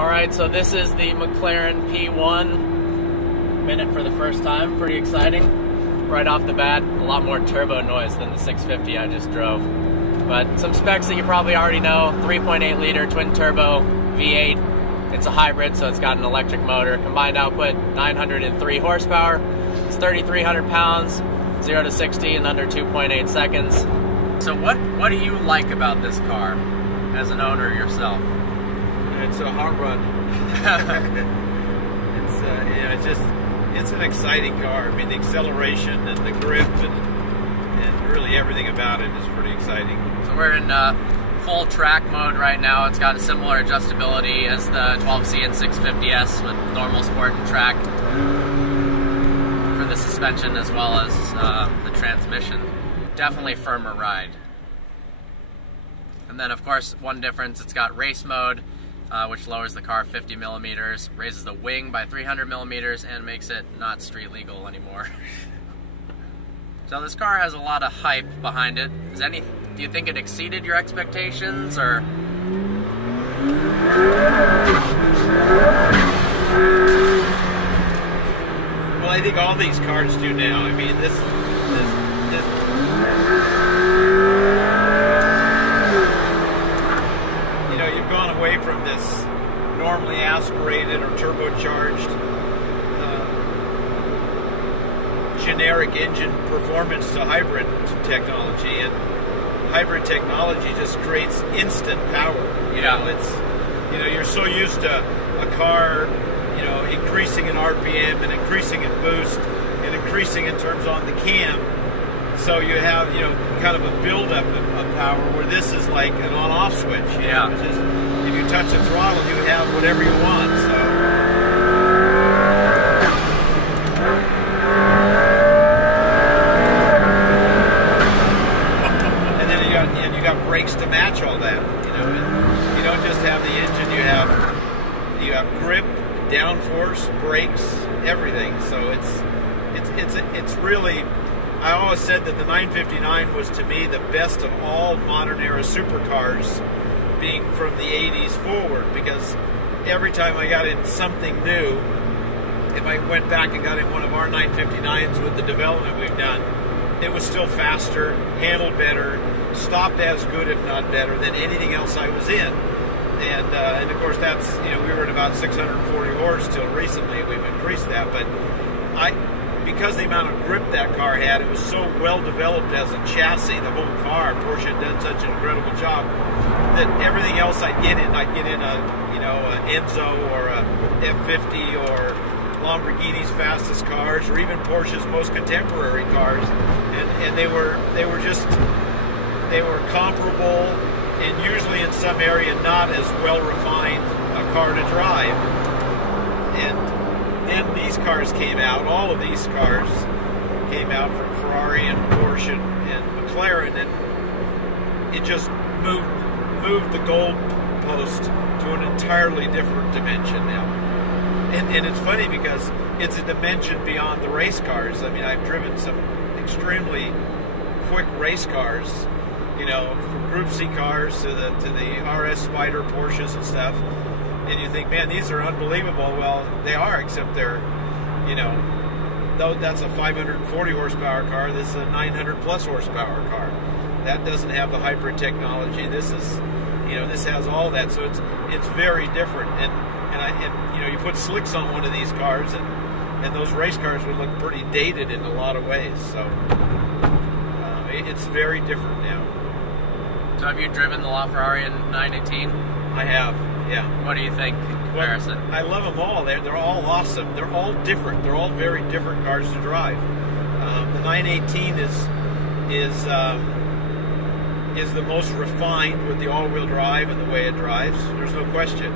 Alright, so this is the Mclaren P1. Minute for the first time, pretty exciting. Right off the bat, a lot more turbo noise than the 650 I just drove. But some specs that you probably already know: 3.8 liter twin turbo V8. It's a hybrid, so it's got an electric motor. Combined output 903 horsepower. It's 3,300 pounds, 0 to 60 in under 2.8 seconds. So what do you like about this car as an owner yourself? It's a hot run. It's an exciting car. I mean, the acceleration and the grip and really everything about it is pretty exciting. So we're in full track mode right now. It's got a similar adjustability as the 12C and 650S with normal sport and track for the suspension as well as the transmission. Definitely firmer ride. And then of course one difference, it's got race mode, which lowers the car 50 millimeters, raises the wing by 300 millimeters, and makes it not street legal anymore. So this car has a lot of hype behind it. Do you think it exceeded your expectations, or? Well, I think all these cars do now. I mean, this you know, you've gone away from this normally aspirated or turbocharged generic engine performance to hybrid technology, and hybrid technology just creates instant power. You know, you're so used to a car, you know, increasing in RPM and increasing in boost and increasing in terms on the cam. So you have, you know, kind of a buildup of power, where this is like an on-off switch. You know, it's just, if you touch the throttle, you have whatever you want. So. You got brakes to match all that. You know, and you don't just have the engine. You have grip, downforce, brakes, everything. So it's really. I always said that the 959 was, to me, the best of all modern era supercars, being from the 80s forward, because every time I got in something new, if I went back and got in one of our 959s with the development we've done, it was still faster, handled better, stopped as good, if not better, than anything else I was in. And of course, that's, you know, we were at about 640 horse till recently. We've increased that, but because the amount of grip that car had, it was so well developed as a chassis, the whole car. Porsche had done such an incredible job that everything else I'd get in a, you know, an Enzo or a F50 or Lamborghini's fastest cars, or even Porsche's most contemporary cars, and they were comparable, and usually in some area not as well refined a car to drive. And then these cars came out. All of these cars came out from Ferrari and Porsche and Mclaren, and it just moved the goalpost to an entirely different dimension now. And it's funny because it's a dimension beyond the race cars. I mean, I've driven some extremely quick race cars, you know, from Group C cars to the RS Spider Porsches and stuff. And you think, man, these are unbelievable. Well, they are, except they're, you know, though that's a 540 horsepower car. This is a 900 plus horsepower car. That doesn't have the hybrid technology. This is, you know, this has all that. So it's very different. And you know, you put slicks on one of these cars, and those race cars would look pretty dated in a lot of ways. So it's very different now. So have you driven the LaFerrari in 918? I have, yeah. What do you think in comparison? Well, I love them all. They're all awesome. They're all different. They're all very different cars to drive. The 918 is the most refined with the all-wheel drive and the way it drives. There's no question.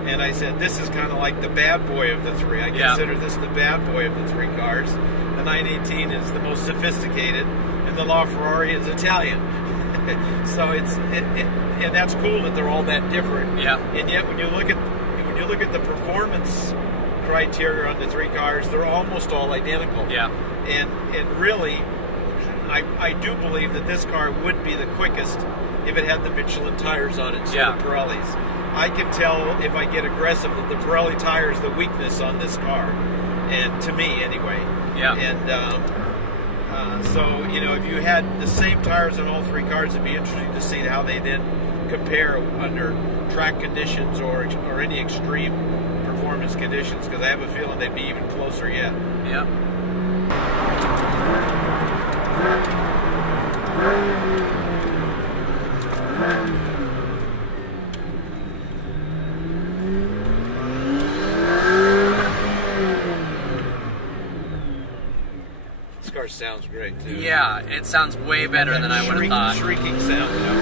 And I said, this is kind of like the bad boy of the three. I consider this the bad boy of the three cars. The 918 is the most sophisticated, and the LaFerrari is Italian. So and that's cool that they're all that different. Yeah. And yet when you look at the performance criteria on the three cars, they're almost all identical. Yeah. And really, I do believe that this car would be the quickest if it had the Michelin tires on it instead of Pirellis. I can tell if I get aggressive that the Pirelli tire is the weakness on this car, and to me anyway. Yeah. And so, you know, if you had the same tires on all three cars, it'd be interesting to see how they then compare under track conditions or any extreme performance conditions, because I have a feeling they'd be even closer yet. Yeah. This car sounds great too. Yeah, it sounds way better than I would have thought. Shrieking sound, you know?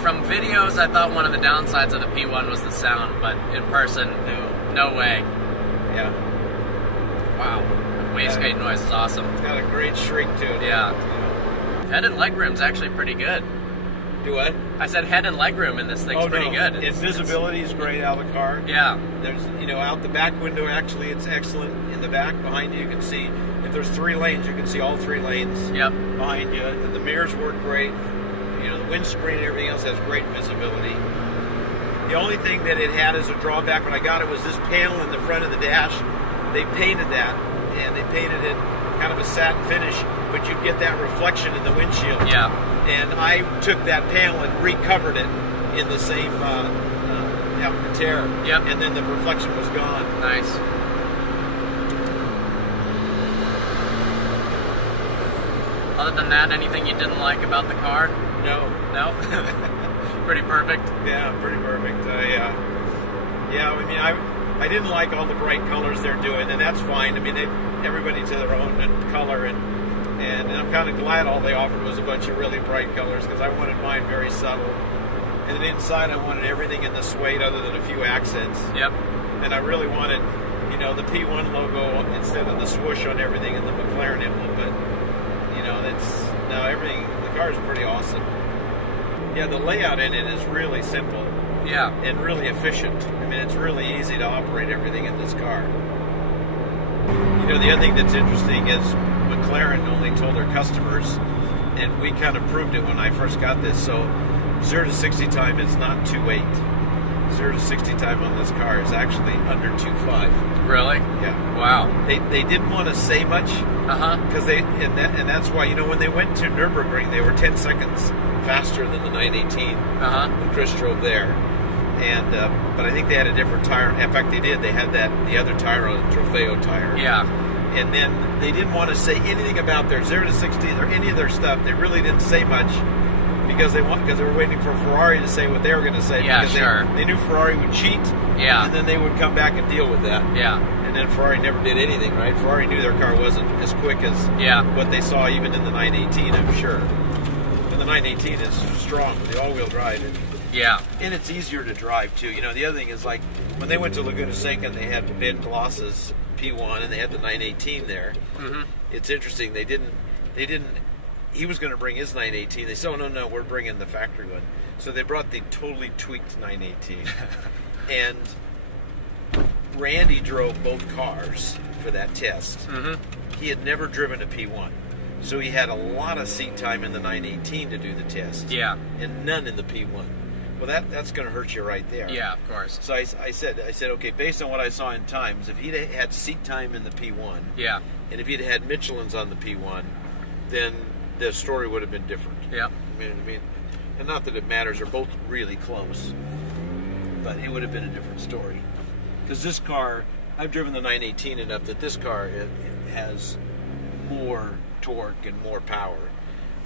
From videos, I thought one of the downsides of the P1 was the sound, but in person, no way. Yeah. Wow. Wastegate noise is awesome. It's got a great shriek to it. Yeah. Head and legroom's actually pretty good. Do what? I said head and legroom in this thing's pretty good. Its visibility is great out of the car. Yeah. There's, you know, out the back window, actually, it's excellent. In the back, behind you can see, if there's 3 lanes, you can see all 3 lanes. Yep. Behind you. And the mirrors work great. You know, the windscreen and everything else has great visibility. The only thing that it had as a drawback when I got it was this panel in the front of the dash. They painted that, and they painted it kind of a satin finish, but you get that reflection in the windshield. Yeah. And I took that panel and recovered it in the same Mclaren. Yep. And then the reflection was gone. Nice. Other than that, anything you didn't like about the car? No. No? Pretty perfect? Yeah, pretty perfect. Yeah, I mean, I didn't like all the bright colors they're doing, and that's fine. I mean, everybody to their own color, and I'm kind of glad all they offered was a bunch of really bright colors, because I wanted mine very subtle. And then inside, I wanted everything in the suede other than a few accents. Yep. And I really wanted, you know, the P1 logo instead of the swoosh on everything and the Mclaren emblem. But, you know, everything, the car is pretty awesome. Yeah, the layout in it is really simple. Yeah. And really efficient. I mean, it's really easy to operate everything in this car. You know, the other thing that's interesting is McLaren only told their customers, and we kind of proved it when I first got this, so 0 to 60 time is not 2.8. 0 to 60 time on this car is actually under 2.5. Really? Yeah. Wow. They didn't want to say much. Because and that's why, you know, when they went to Nürburgring, they were 10 seconds faster than the 918 when Chris drove there. And but I think they had a different tire. In fact, they did. They had the other tire on, the Trofeo tire. Yeah. And then they didn't want to say anything about their 0 to 60 or any of their stuff. They really didn't say much because they were waiting for Ferrari to say what they were going to say. Yeah, because sure. They knew Ferrari would cheat. Yeah. And then they would come back and deal with that. Yeah. And then Ferrari never did anything, right? Ferrari knew their car wasn't as quick as what they saw even in the 918, I'm sure. And the 918 is strong with the all-wheel drive. And it's easier to drive, too. You know, the other thing is, like, when they went to Laguna Seca and they had Ben Gloss's P1 and they had the 918 there, it's interesting. They didn't, he was going to bring his 918. They said, oh, no, we're bringing the factory one. So they brought the totally tweaked 918. And Randy drove both cars for that test. He had never driven a P1. So he had a lot of seat time in the 918 to do the test. Yeah. And none in the P1. Well, that's going to hurt you right there. Yeah, of course. So I said, okay, based on what I saw in times, if he'd had seat time in the P1, and if he'd had Michelin's on the P1, then the story would have been different. Yeah. I mean, and not that it matters, they're both really close, but it would have been a different story. Because this car, I've driven the 918 enough that this car it has more torque and more power,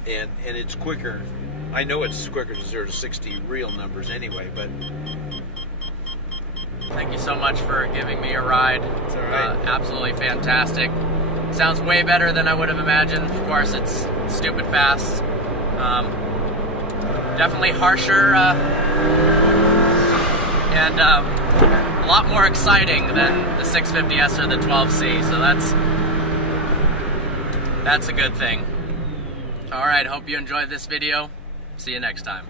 and it's quicker. I know it's quicker to 0 to 60 real numbers anyway, but... Thank you so much for giving me a ride. It's all right. Absolutely fantastic. Sounds way better than I would have imagined. Of course, it's stupid fast. Definitely harsher and a lot more exciting than the 650S or the 12C, so that's a good thing. Alright, hope you enjoyed this video. See you next time.